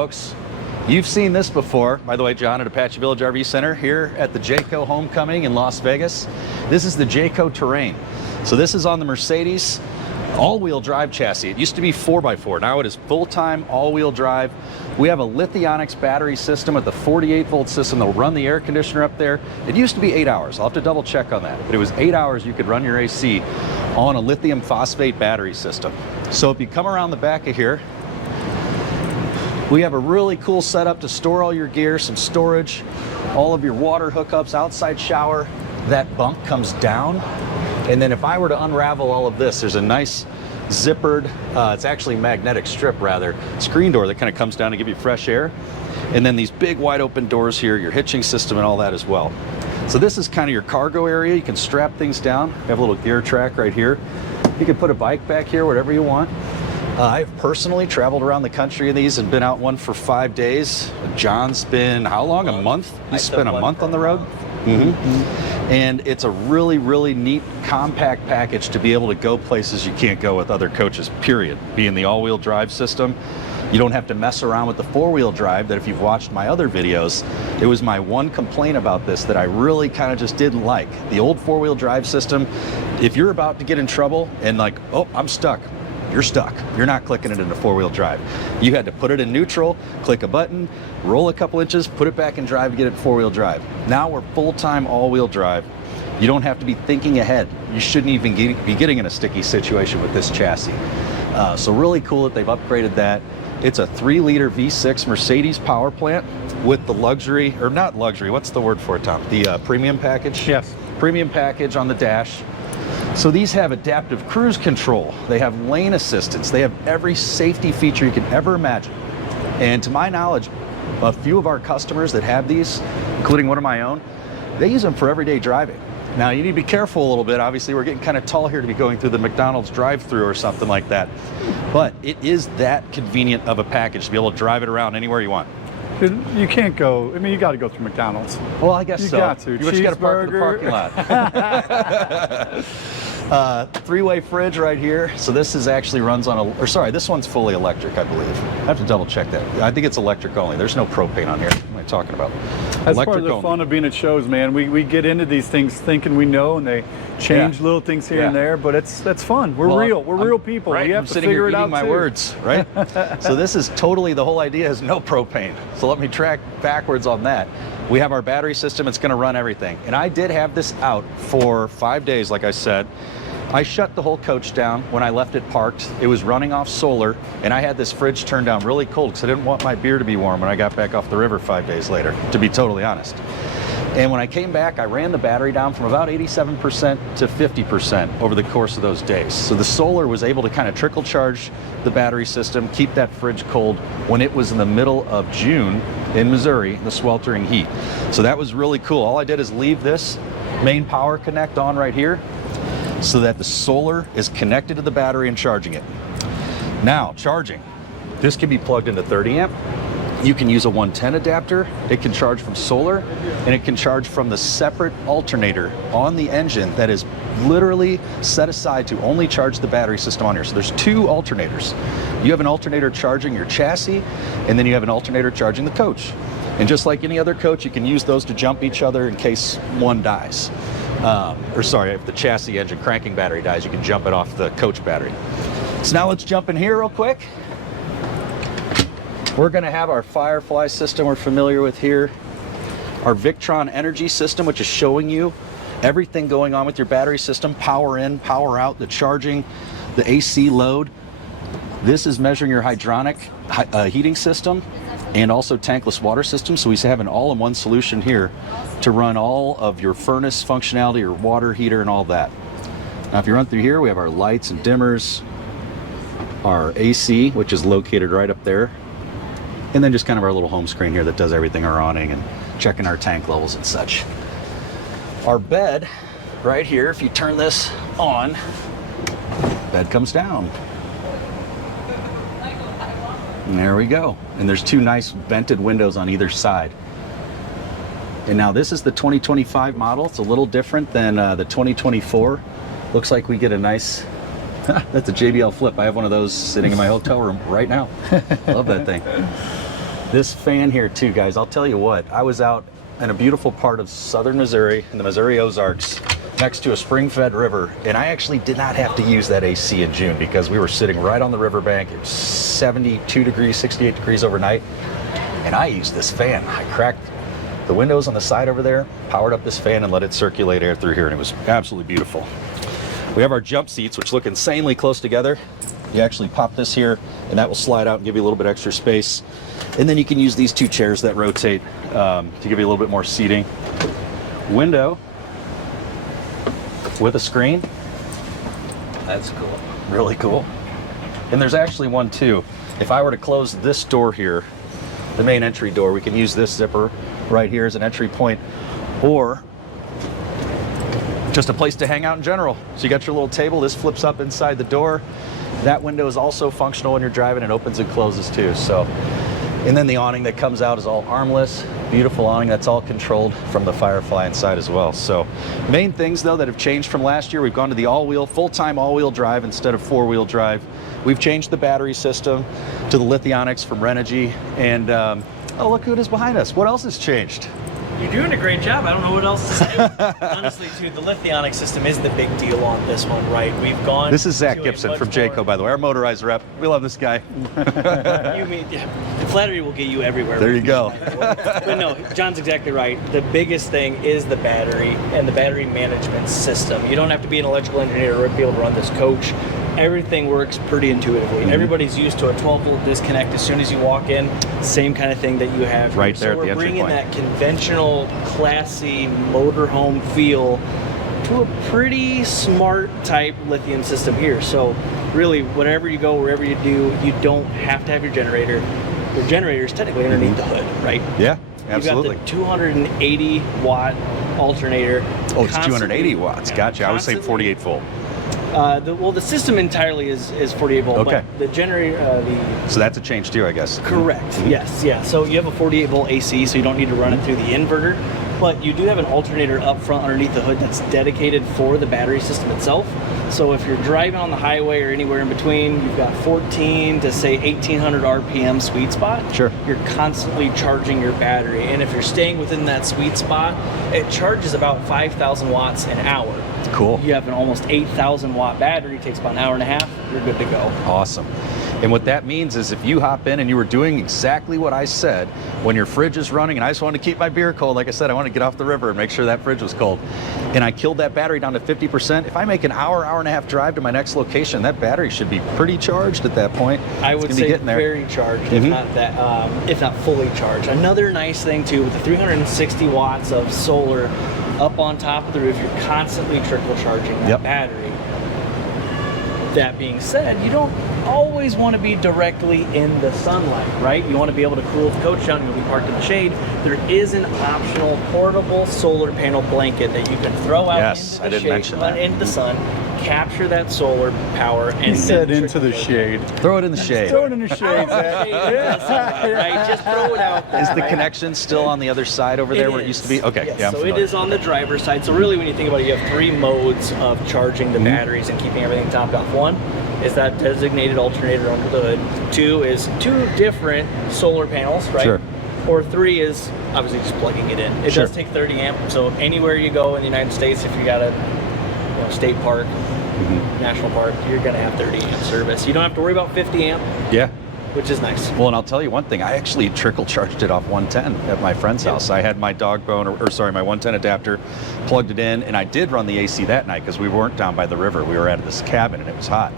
folks. You've seen this before. By the way, John at Apache Village RV Center here at the Jayco Homecoming in Las Vegas. This is the Jayco Terrain. So this is on the Mercedes all-wheel drive chassis. It used to be 4x4. Now it is full-time all-wheel drive. We have a Lithionics battery system with the 48-volt system that'll run the air conditioner up there. It used to be 8 hours. I'll have to double check on that. But it was 8 hours you could run your AC on a lithium phosphate battery system. So if you come around the back of here, we have a really cool setup to store all your gear, some storage, all of your water hookups, outside shower. That bunk comes down. And then if I were to unravel all of this, there's a nice zippered, it's actually magnetic strip rather, screen door that kind of comes down to give you fresh air. And then these big wide open doors here, your hitching system and all that as well. So this is kind of your cargo area. You can strap things down. We have a little gear track right here. You can put a bike back here, whatever you want. I've personally traveled around the country in these and been out one for 5 days. John's been, how long? A month? He's spent a month on the road. And it's a really, really neat compact package to be able to go places you can't go with other coaches, period. Being the all-wheel drive system, you don't have to mess around with the four-wheel drive that if you've watched my other videos, it was my one complaint about this that I really kind of just didn't like. The old four-wheel drive system, if you're about to get in trouble and like, oh, I'm stuck, you're stuck. You're not clicking it into four-wheel drive. You had to put it in neutral, click a button, roll a couple inches, put it back in drive to get it four-wheel drive. Now we're full-time all-wheel drive. You don't have to be thinking ahead. You shouldn't even be getting in a sticky situation with this chassis. So really cool that they've upgraded that. It's a 3-liter V6 Mercedes power plant with the luxury, or not luxury, what's the word for it, Tom? The premium package? Yes. Premium package on the dash. So these have adaptive cruise control, they have lane assistance, they have every safety feature you can ever imagine. And to my knowledge, a few of our customers that have these, including one of my own, they use them for everyday driving. Now you need to be careful a little bit. Obviously we're getting kind of tall here to be going through the McDonald's drive-through or something like that. But it is that convenient of a package to be able to drive it around anywhere you want. You can't go, I mean, you got to go through McDonald's. Well, I guess you so. Got to. You just got to park in the parking lot. Three-way fridge right here. So this is actually runs on a, or sorry, this one's fully electric, I believe. I have to double check that. I think it's electric only. There's no propane on here. What am I talking about? That's part of the fun of being at shows, man. We get into these things thinking we know, and they change little things here and there, but that's fun. We're real. We're real people. Right, we have to figure it out my too. words, right? So this is totally, the whole idea is no propane. So let me track backwards on that. We have our battery system. It's going to run everything. And I did have this out for 5 days, like I said. I shut the whole coach down when I left it parked. It was running off solar, and I had this fridge turned down really cold because I didn't want my beer to be warm when I got back off the river 5 days later, to be totally honest. And when I came back, I ran the battery down from about 87% to 50% over the course of those days. So the solar was able to kind of trickle charge the battery system, keep that fridge cold when it was in the middle of June in Missouri, the sweltering heat. So that was really cool. All I did is leave this main power connect on right here so that the solar is connected to the battery and charging it. Now, charging. This can be plugged into 30 amp. You can use a 110 adapter. It can charge from solar, and it can charge from the separate alternator on the engine that is literally set aside to only charge the battery system on here. So there's 2 alternators. You have an alternator charging your chassis, and then you have an alternator charging the coach. And just like any other coach, you can use those to jump each other in case one dies. Or sorry, if the chassis engine cranking battery dies, you can jump it off the coach battery. So now let's jump in here real quick. We're going to have our Firefly system we're familiar with here. Our Victron energy system, which is showing you everything going on with your battery system. Power in, power out, the charging, the AC load. This is measuring your hydronic heating system and also tankless water system. So we have an all-in-one solution here to run all of your furnace functionality, your water heater and all that. Now if you run through here, we have our lights and dimmers, our AC, which is located right up there. And then just kind of our little home screen here that does everything, our awning and checking our tank levels and such. Our bed right here, if you turn this on, bed comes down. And there we go. And there's 2 nice vented windows on either side. And now this is the 2025 model. It's a little different than the 2024. Looks like we get a nice, that's a JBL flip. I have one of those sitting in my hotel room right now. Love that thing. This fan here too, guys, I'll tell you what, I was out in a beautiful part of southern Missouri, in the Missouri Ozarks, next to a spring-fed river, and I actually did not have to use that AC in June because we were sitting right on the riverbank. It was 72 degrees, 68 degrees overnight, and I used this fan. I cracked the windows on the side over there, powered up this fan, and let it circulate air through here, and it was absolutely beautiful. We have our jump seats, which look insanely close together. You actually pop this here, and that will slide out and give you a little bit extra space. And then you can use these two chairs that rotate to give you a little bit more seating. Window with a screen. That's cool. Really cool. And there's actually one too. If I were to close this door here, the main entry door, we can use this zipper right here as an entry point, or just a place to hang out in general. So you got your little table, this flips up inside the door. That window is also functional when you're driving, it opens and closes too. So, and then the awning that comes out is all armless, beautiful awning that's all controlled from the Firefly inside as well. So main things though that have changed from last year, we've gone to the all-wheel, full-time all-wheel drive instead of four-wheel drive. We've changed the battery system to the Lithionics from Renogy, and oh, look who it is behind us. What else has changed? You're doing a great job. I don't know what else to say. Honestly, too, the Lithionics system is the big deal on this one, right? We've gone. This is Zach to a Gibson much from more- Jayco, by the way, our motorized rep. We love this guy. You mean, yeah, the flattery will get you everywhere. There you go. But no, John's exactly right. The biggest thing is the battery and the battery management system. You don't have to be an electrical engineer to be able to run this coach. Everything works pretty intuitively. Everybody's used to a 12-volt disconnect as soon as you walk in. Same kind of thing that you have Right here. there at the So we're entry bringing point. that conventional, classy motorhome feel to a pretty smart type lithium system here. So really, wherever you go, wherever you do, you don't have to have your generator. Your generator is technically underneath the hood, right? Yeah, absolutely. You've got the 280 watt alternator. Oh, it's 280 watts. Gotcha. I was saying 48 volt. The system entirely is 48 volt. Okay. But the generator, So that's a change too, I guess. correct. Yes, yeah. So you have a 48 volt AC, so you don't need to run it through the inverter. But you do have an alternator up front underneath the hood that's dedicated for the battery system itself. So if you're driving on the highway or anywhere in between, you've got 14 to say 1800 RPM sweet spot. Sure. You're constantly charging your battery. And if you're staying within that sweet spot, it charges about 5,000 watts an hour. Cool. You have an almost 8,000 watt battery, takes about an hour and a half, you're good to go. Awesome. And what that means is if you hop in and you were doing exactly what I said, when your fridge is running, and I just wanted to keep my beer cold, like I said, I want to get off the river and make sure that fridge was cold, and I killed that battery down to 50%, if I make an hour, hour and a half drive to my next location, that battery should be pretty charged at that point. I It's would gonna be say getting there. very charged, if not that, if not fully charged. Another nice thing too, with the 360 watts of solar up on top of the roof, you're constantly trickle charging that Yep. battery. That being said, you don't always want to be directly in the sunlight, right? You want to be able to cool the coach down. You'll be parked in the shade. There is an optional portable solar panel blanket that you can throw out Yes, into I the did shade, mention that. into the sun, capture that solar power, and He said then into the trickle shade. Throw it in the shade. Throw it in the shade, Zach. right? Just throw it out there. Is the right? connection still on the other side over there where it used to be? Okay, Yes, yeah, I'm so it familiar. is on the driver's side. So really, when you think about it, you have three modes of charging the batteries and keeping everything topped off. One is that designated alternator under the hood. Two is two different solar panels, right? Sure. Or three is obviously just plugging it in. It Sure. does take 30 amp. So anywhere you go in the United States, if you got a state park, national park, you're gonna have 30 amp service. You don't have to worry about 50 amp, Yeah. which is nice. Well, and I'll tell you one thing. I actually trickle charged it off 110 at my friend's house. I had my dog bone, my 110 adapter, plugged it in, and I did run the AC that night because we weren't down by the river. We were at this cabin, and it was hot.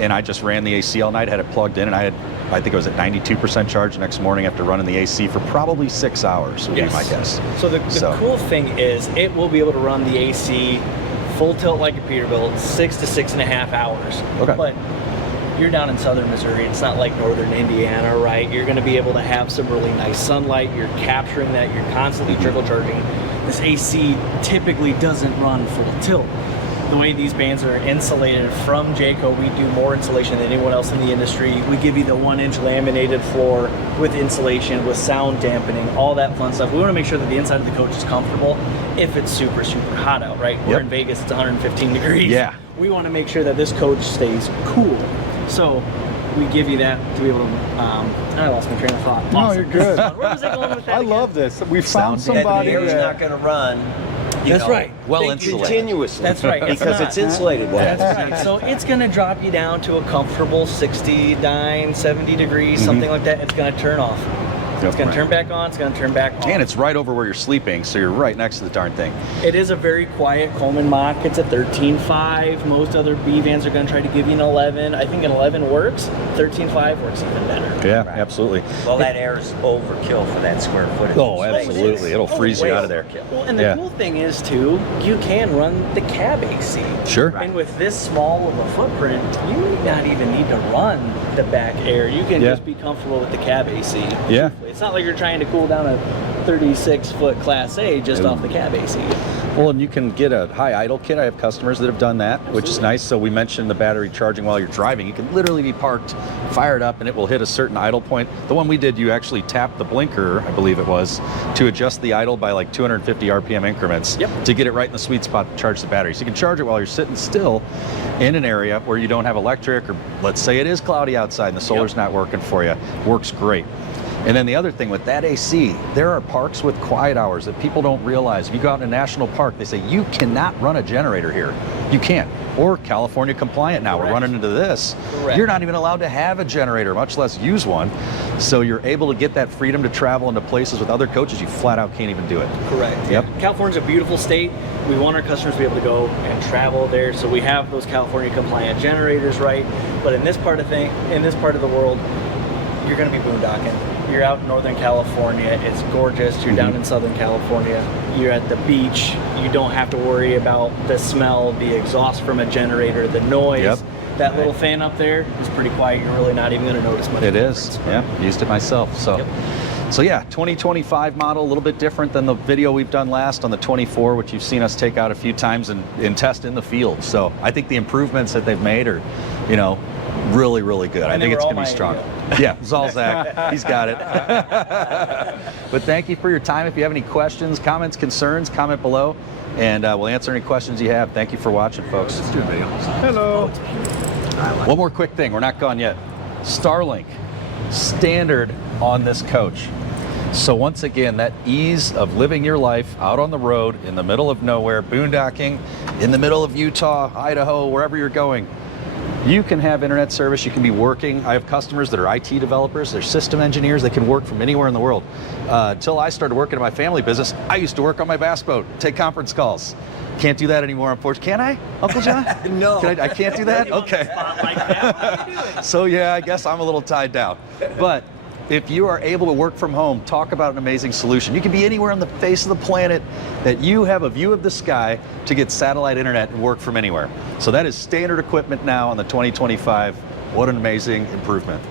And I just ran the AC all night, had it plugged in, and I think it was at 92% charge the next morning after running the AC for probably 6 hours, would be my guess. So the cool thing is it will be able to run the AC full tilt like a Peterbilt, 6 to 6.5 hours. Okay. But you're down in southern Missouri. It's not like northern Indiana, right? You're going to be able to have some really nice sunlight. You're capturing that. You're constantly trickle charging. This AC typically doesn't run full tilt. The way these bands are insulated from Jayco, we do more insulation than anyone else in the industry. We give you the 1-inch laminated floor with insulation, with sound dampening, all that fun stuff. We want to make sure that the inside of the coach is comfortable if it's super, super hot out, right? We're in Vegas, it's 115 degrees. Yeah. We want to make sure that this coach stays cool. So we give you that to be able to. I lost my train of thought. No, Awesome. you're good. Where was I going with that? I again? love this. We found Sound That somebody air's that not going to run. That's right. Well Thank you. insulated. Continuously. That's right. It's Because not. it's insulated. That's right. So it's going to drop you down to a comfortable 69, 70 degrees, something like that. It's going to turn off. It's going to turn back on. It's going to turn back on. And it's right over where you're sleeping, so you're right next to the darn thing. It is a very quiet Coleman mock. It's a 13.5. Most other B vans are going to try to give you an 11. I think an 11 works. 13.5 works even better. Yeah, absolutely. Well, that air is overkill for that square footage. Oh, absolutely. It'll freeze you out of there. Well, and the Yeah. cool thing is, too, you can run the cab AC. Sure. And with this small of a footprint, you may not even need to run the back air. You can Yeah. just be comfortable with the cab AC. Yeah. It's not like you're trying to cool down a 36-foot Class A just off the cab AC. Well, and you can get a high idle kit. I have customers that have done that, which is nice. So we mentioned the battery charging while you're driving. You can literally be parked, fired up, and it will hit a certain idle point. The one we did, you actually tap the blinker, I believe it was, to adjust the idle by like 250 RPM increments to get it right in the sweet spot to charge the battery. So you can charge it while you're sitting still in an area where you don't have electric, or let's say it is cloudy outside and the solar's not working for you. Works great. And then the other thing with that AC, there are parks with quiet hours that people don't realize. If you go out in a national park, they say you cannot run a generator here. You can't. Or California compliant now. We're running into this. Correct. You're not even allowed to have a generator, much less use one. So you're able to get that freedom to travel into places with other coaches you flat out can't even do it. Correct. Yep. California's a beautiful state. We want our customers to be able to go and travel there, so we have those California compliant generators, right? But in this part of the world, you're going to be boondocking. You're out in Northern California. It's gorgeous. You're down in Southern California. You're at the beach. You don't have to worry about the smell, the exhaust from a generator, the noise. Yep. That little fan up there is pretty quiet. You're really not even going to notice much. It difference. is. Yeah, used it myself. So, so yeah, 2025 model, a little bit different than the video we've done last on the 24, which you've seen us take out a few times and test in the field. So I think the improvements that they've made are, you know, really, really good. I think it's going to be strong. Yeah, Zalzak, he's got it. But thank you for your time. If you have any questions, comments, concerns, comment below, and we'll answer any questions you have. Thank you for watching, folks. Hello. One more quick thing. We're not gone yet. Starlink, standard on this coach. So once again, that ease of living your life out on the road in the middle of nowhere, boondocking, in the middle of Utah, Idaho, wherever you're going, you can have internet service. You can be working. I have customers that are IT developers. They're system engineers. They can work from anywhere in the world. Until I started working in my family business, I used to work on my bass boat, take conference calls. Can't do that anymore, unfortunately. Can I, Uncle John? No. I can't do that? Okay. So yeah, I guess I'm a little tied down. But if you are able to work from home, talk about an amazing solution. You can be anywhere on the face of the planet that you have a view of the sky to get satellite internet and work from anywhere. So that is standard equipment now on the 2025. What an amazing improvement.